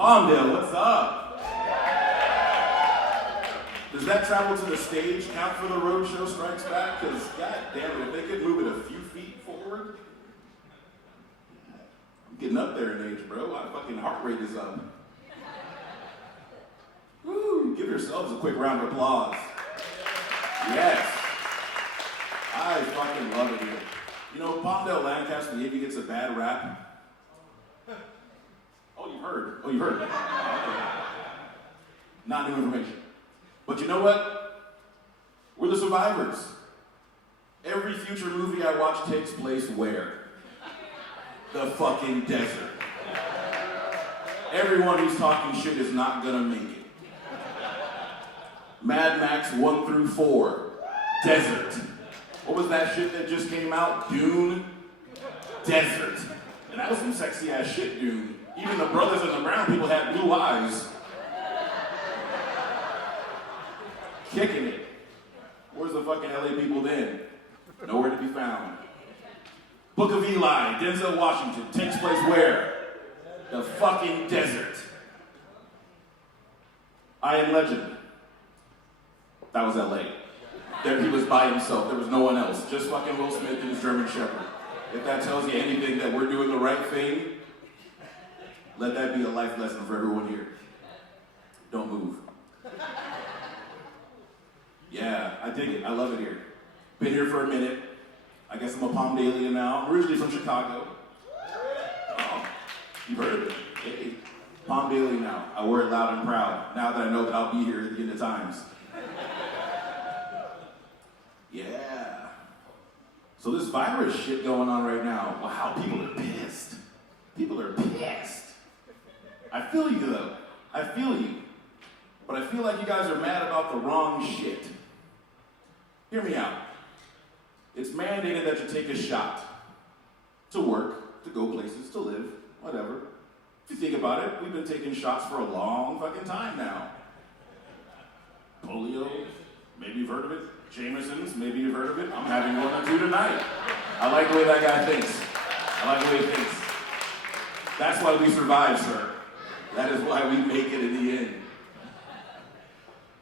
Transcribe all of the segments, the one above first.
Palmdale, what's up? Does that travel to the stage count for the Roadshow Strikes Back? Because, god damn it, if they could move it a few feet forward. I'm getting up there in age, bro. My fucking heart rate is up. Woo! Give yourselves a quick round of applause. Yes. I fucking love it here. You know, Palmdale, Lancaster maybe gets a bad rap. Oh, you heard. Okay. Not new information. But you know what? We're the survivors. Every future movie I watch takes place where? The fucking desert. Everyone who's talking shit is not gonna make it. Mad Max 1 through 4, desert. What was that shit that just came out? Dune? Desert. And that was some sexy ass shit, Dune. Even the brothers and the brown people had blue eyes. Kicking it. Where's the fucking LA people then? Nowhere to be found. Book of Eli, Denzel Washington, takes place where? The fucking desert. I Am Legend. That was LA. There he was by himself. There was no one else. Just fucking Will Smith and his German Shepherd. If that tells you anything that we're doing the right thing, let that be a life lesson for everyone here. Don't move. Yeah, I dig it. I love it here. Been here for a minute. I guess I'm a Palmdalean now. I'm originally from Chicago. Oh, you've heard of it. Hey, Palmdalean now. I wear it loud and proud. Now that I know that I'll be here at the end of times. Yeah. So this virus shit going on right now. Wow, people are pissed. People are pissed. I feel you though. I feel you. But I feel like you guys are mad about the wrong shit. Hear me out. It's mandated that you take a shot to work, to go places, to live, whatever. If you think about it, we've been taking shots for a long fucking time now. Polio, maybe you've heard of it. Jameson's, maybe you've heard of it. I'm having one or two tonight. I like the way that guy thinks. I like the way he thinks. That's why we survive, sir. That is why we make it in the end.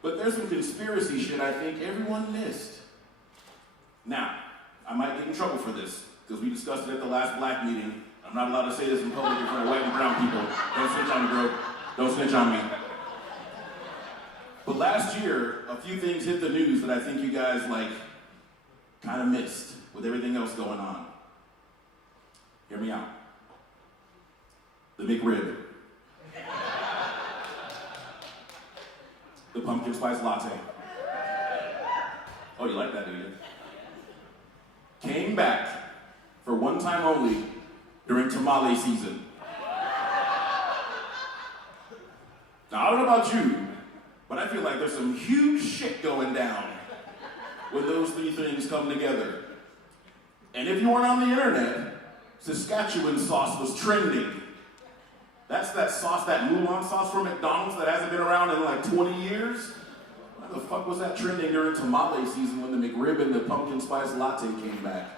But there's some conspiracy shit I think everyone missed. Now, I might get in trouble for this, because we discussed it at the last Black meeting. I'm not allowed to say this in public in front of white and brown people. Don't snitch on me, bro. Don't snitch on me. But last year, a few things hit the news that I think you guys, kind of missed with everything else going on. Hear me out. The McRib. The pumpkin spice latte. Oh, you like that, do you? Came back for one time only during tamale season. Now, I don't know about you, but I feel like there's some huge shit going down when those three things come together. And if you weren't on the internet, Saskatchewan sauce was trending. That's that sauce, that Mulan sauce from McDonald's that hasn't been around in 20 years. Why the fuck was that trending during tamale season when the McRib and the pumpkin spice latte came back?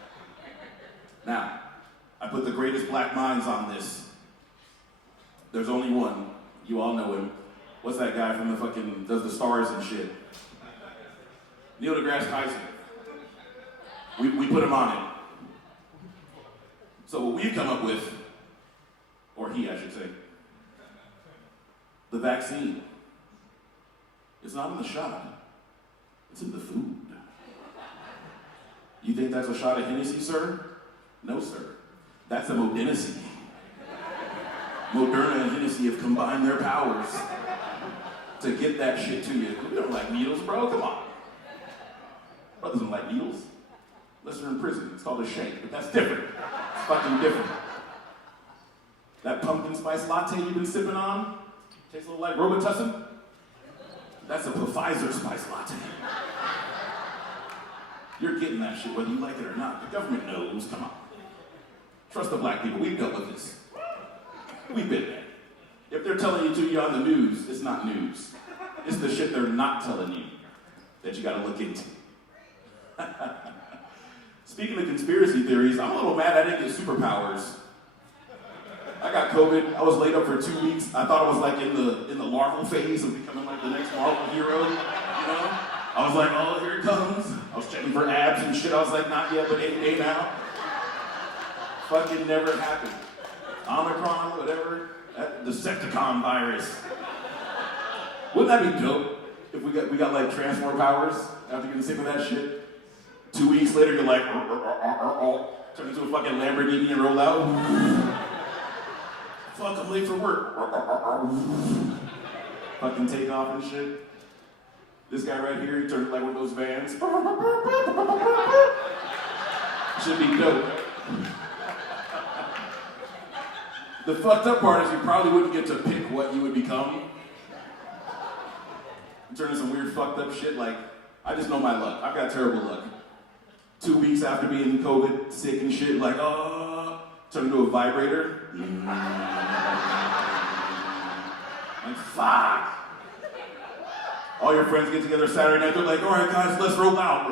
Now, I put the greatest black minds on this. There's only one. You all know him. What's that guy from the fucking, does the stars and shit? Neil deGrasse Tyson. We put him on it. So what we've come up with, or he, I should say, the vaccine. It's not in the shot. It's in the food. You think that's a shot of Hennessy, sir? No, sir. That's a Modenicy. Moderna and Hennessy have combined their powers to get that shit to you. We don't like needles, bro. Come on. Brothers don't like needles. Unless they're in prison. It's called a shake, but that's different. It's fucking different. That pumpkin spice latte you've been sipping on tastes a little like Robitussin. That's a Pfizer spice latte. You're getting that shit whether you like it or not. The government knows. Come on. Trust the black people. We've dealt with this. We've been there. If they're telling you to you on the news, it's not news. It's the shit they're not telling you that you gotta look into. Speaking of conspiracy theories, I'm a little mad I didn't get superpowers. I I got COVID. I was laid up for 2 weeks. I thought I was like in the larval phase of becoming like the next Marvel hero, you know? I was like, oh, here it comes. I was checking for abs and shit. I was like, not yet, but any day now. Fucking never happened. Omicron, whatever. That Decepticon virus. Wouldn't that be dope if we got like transform powers after getting sick of that shit? 2 weeks later, you're like, turn into a fucking Lamborghini and roll out. Fuck, I'm late for work. Fucking take off and shit. This guy right here, he turned like one of those vans. Should be dope. The fucked up part is you probably wouldn't get to pick what you would become. You turn into some weird fucked up shit like, I just know my luck. I've got terrible luck. 2 weeks after being COVID, sick and shit, like, turn into a vibrator. Like, fuck. All your friends get together Saturday night, they're like, all right, guys, let's roll out.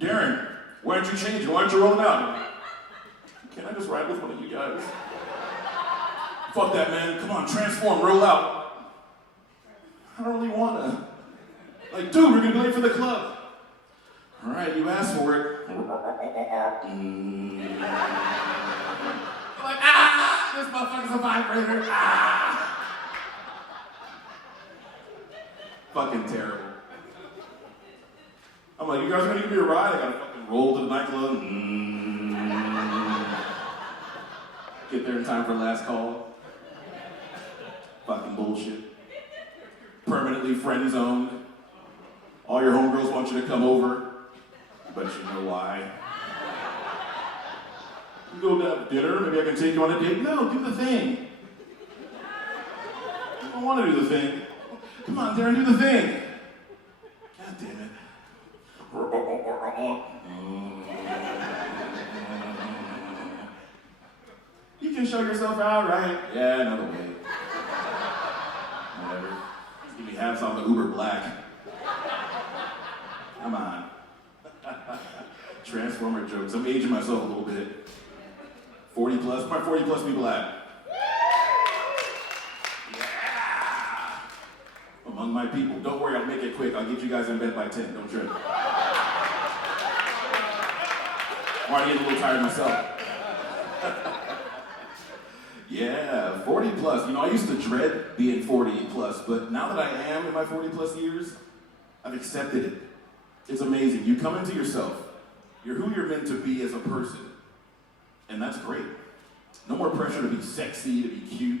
Darren, why don't you change it? Why aren't you rolling out? Can I just ride with one of you guys? Fuck that, man. Come on, transform, roll out. I don't really wanna. Like, dude, we're gonna be late for the club. All right, you asked for it. Like, this motherfucker's a vibrator. Fucking terrible. I'm like, you guys are gonna give me a ride? I gotta fucking roll to the nightclub. Get there in time for last call. Fucking bullshit. Permanently friend zoned. All your homegirls want you to come over, but you know why. You go to dinner, maybe I can take you on a date. No, do the thing. I don't want to do the thing. Come on, Darren, do the thing. God damn it. You can show yourself out, right? Yeah, another way. Whatever. Just give me halves on the Uber Black. Come on. Transformer jokes. I'm aging myself a little bit. 40 plus. Where my 40 plus people at? Yeah. Among my people. Don't worry, I'll make it quick. I'll get you guys in bed by 10. Don't trip. I'm already getting a little tired myself. Yeah, 40 plus. You know, I used to dread being 40 plus, but now that I am in my 40 plus years, I've accepted it. It's amazing. You come into yourself. You're who you're meant to be as a person. And that's great. No more pressure to be sexy, to be cute,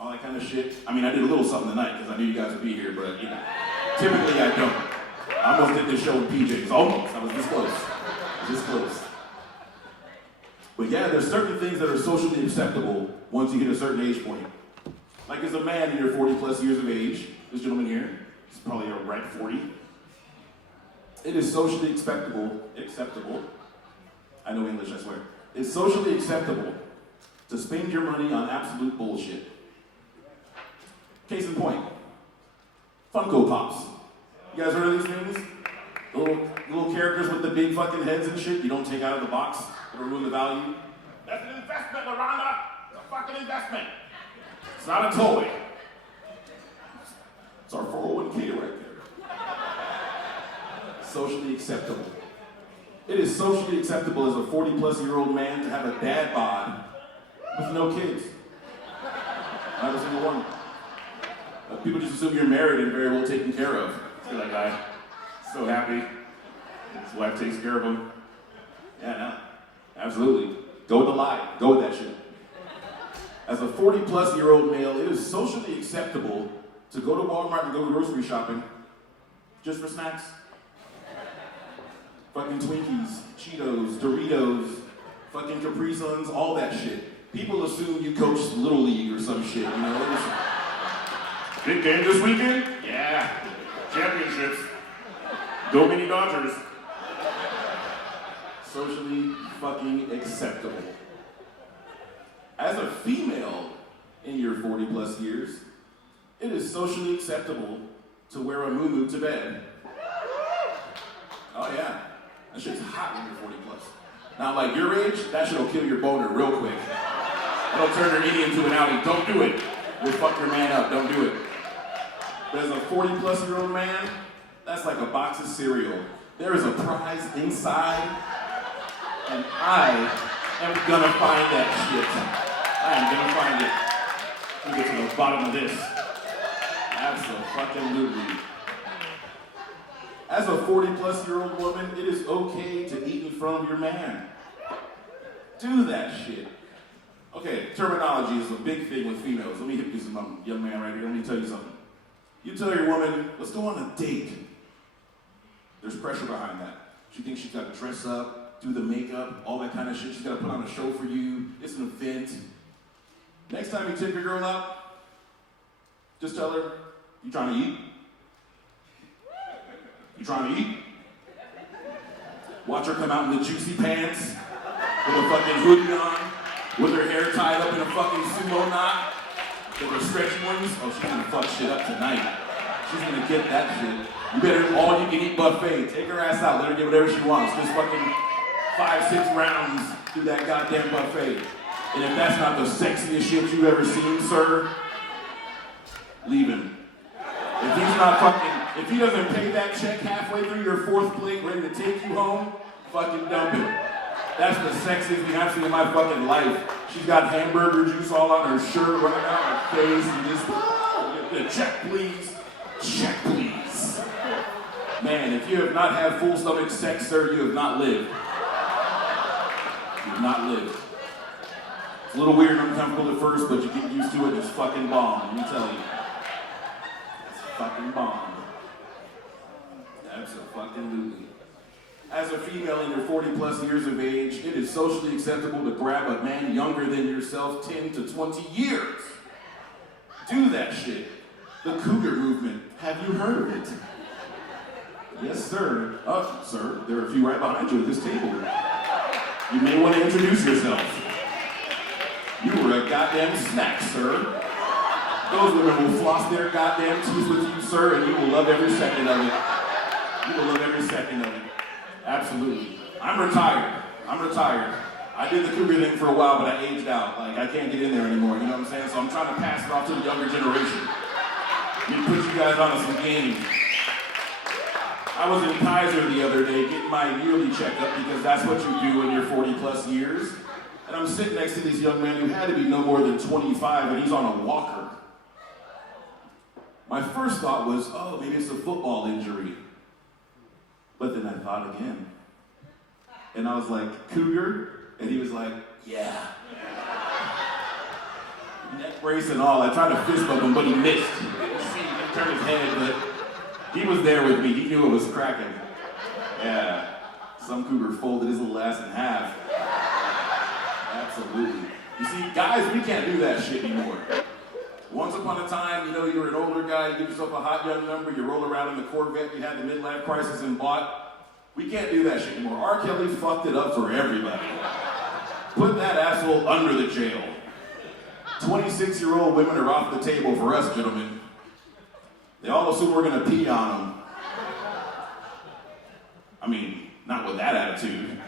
all that kind of shit. I mean, I did a little something tonight because I knew you guys would be here, but you know, typically I don't. I almost did this show with PJs. Almost. I was this close. This close. But yeah, there's certain things that are socially acceptable once you hit a certain age point. Like as a man in your 40 plus years of age, this gentleman here, he's probably a ripe 40. It is socially acceptable, I know English, I swear. It's socially acceptable to spend your money on absolute bullshit. Case in point, Funko Pops. You guys heard of these things? The little characters with the big fucking heads and shit you don't take out of the box. It'll ruin the value. That's an investment, LaRonda. It's a fucking investment. It's not a toy. It's our 401k right there. Socially acceptable. It is socially acceptable as a 40 plus year old man to have a dad bod with no kids. Not a single one. People just assume you're married and very well taken care of. See that guy? So happy. His wife takes care of him. Yeah, no. Absolutely. Go with the lie. Go with that shit. As a 40 plus year old male, it is socially acceptable to go to Walmart and go grocery shopping just for snacks. Fucking Twinkies, Cheetos, Doritos, fucking Capri Suns, all that shit. People assume you coach Little League or some shit, you know? Big game this weekend? Yeah. Championships. Go Mini Dodgers. Socially fucking acceptable. As a female in your 40 plus years, it is socially acceptable to wear a muumuu to bed. Oh yeah, that shit's hot when you're 40 plus. Now like your age, that shit'll kill your boner real quick. That'll turn her innie into an outie. Don't do it. You'll fuck your man up. Don't do it. But as a 40-plus-year-old man, that's like a box of cereal. There is a prize inside, and I am gonna find that shit. I am gonna find it. We'll get to the bottom of this. Absolutely. As a 40-plus-year-old woman, it is okay to eat in front of your man. Do that shit. Okay, terminology is a big thing with females. Let me hit you some young man right here. Let me tell you something. You tell your woman, let's go on a date. There's pressure behind that. She thinks she's got to dress up, do the makeup, all that kind of shit. She's got to put on a show for you. It's an event. Next time you take your girl out, just tell her, you trying to eat? You trying to eat? Watch her come out in the juicy pants, with a fucking hoodie on, with her hair tied up in a fucking sumo knot, with her stretchy ones. Oh, she's gonna fuck shit up tonight. She's gonna get that shit. You better all-you-can-eat buffet. Take her ass out, let her get whatever she wants. Just fucking 5-6 rounds through that goddamn buffet. And if that's not the sexiest shit you've ever seen, sir, leave him. If he's not fucking, if he doesn't pay that check halfway through your 4th plate ready to take you home, fucking dump him. That's the sexiest thing I've seen in my fucking life. She's got hamburger juice all on her shirt, running out her face, and just, check please, check please. Man, if you have not had full stomach sex, sir, you have not lived. You have not lived. It's a little weird and uncomfortable at first, but you get used to it, it's fucking bomb, let me tell you. It's fucking bomb. Absolutely. As a female in your 40-plus years of age, it is socially acceptable to grab a man younger than yourself 10 to 20 years. Do that shit. The cougar movement. Have you heard of it? Yes, sir. Sir, there are a few right behind you at this table. You may want to introduce yourself. You were a goddamn snack, sir. Those women will floss their goddamn teeth with you, sir, and you will love every second of it. You will love every second of it. Absolutely. I'm retired. I did the cougar thing for a while, but I aged out. Like, I can't get in there anymore, you know what I'm saying? So I'm trying to pass it off to the younger generation. Let me put you guys on some games. I was in Kaiser the other day getting my yearly checkup because that's what you do in your 40-plus years. And I'm sitting next to this young man who had to be no more than 25, and he's on a walker. My first thought was, oh, maybe it's a football injury. But then I thought again. And I was like, cougar? And he was like, yeah. Neck brace and all. I tried to fist bump him, but he missed. He didn't see, he didn't turn his head, but he was there with me. He knew it was cracking. Yeah. Some cougar folded his little ass in half. Absolutely. You see, guys, we can't do that shit anymore. Once upon a time, you know, you were an older guy, you give yourself a hot young number, you roll around in the Corvette, you had the midlife crisis and bought. We can't do that shit anymore. R. Kelly fucked it up for everybody. Put that asshole under the jail. 26-year-old women are off the table for us, gentlemen. They all assume we're gonna pee on them. I mean, not with that attitude.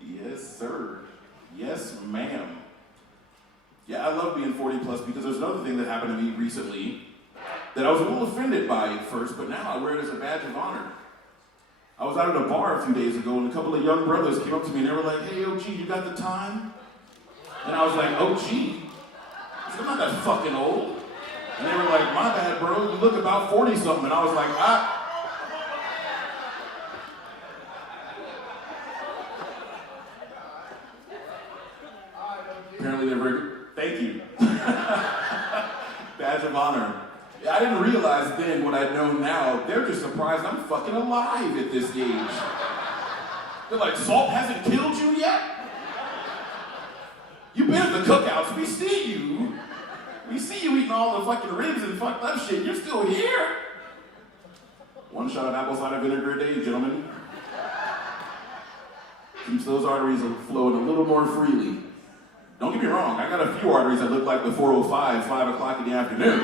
Yes, sir. Yes, ma'am. Yeah, I love being 40-plus because there's another thing that happened to me recently that I was a little offended by at first, but now I wear it as a badge of honor. I was out at a bar a few days ago, and a couple of young brothers came up to me, and they were like, hey, OG, you got the time? And I was like, OG? I said, I'm not that fucking old. And they were like, my bad, bro, you look about 40-something. And I was like, Apparently they're very good. Thank you. Badge of honor. I didn't realize then what I know now. They're just surprised I'm fucking alive at this age. They're like, Salt hasn't killed you yet? You've been at the cookouts. We see you. We see you eating all the fucking ribs and fucked up shit. You're still here. One shot of apple cider vinegar a day, gentlemen. Keeps those arteries flowing a little more freely. Don't get me wrong, I got a few arteries that look like the 405, 5 o'clock in the afternoon.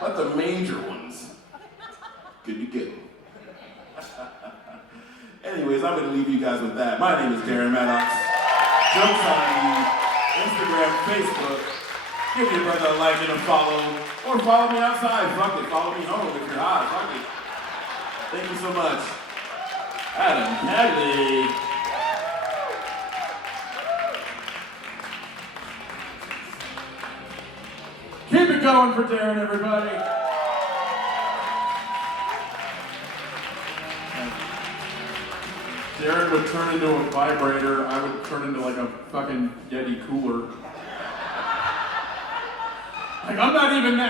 But the major ones, good to go. Anyways, I'm going to leave you guys with that. My name is Darren Maddox. Jokes on me. Instagram, Facebook. Give your brother a like and a follow. Or follow me outside. Fuck it. Follow me home if you're hot. Fuck it. Thank you so much. Adam Hadley. Keep it going for Darren, everybody. Darren would turn into a vibrator. I would turn into like a fucking Yeti cooler. Like, I'm not even that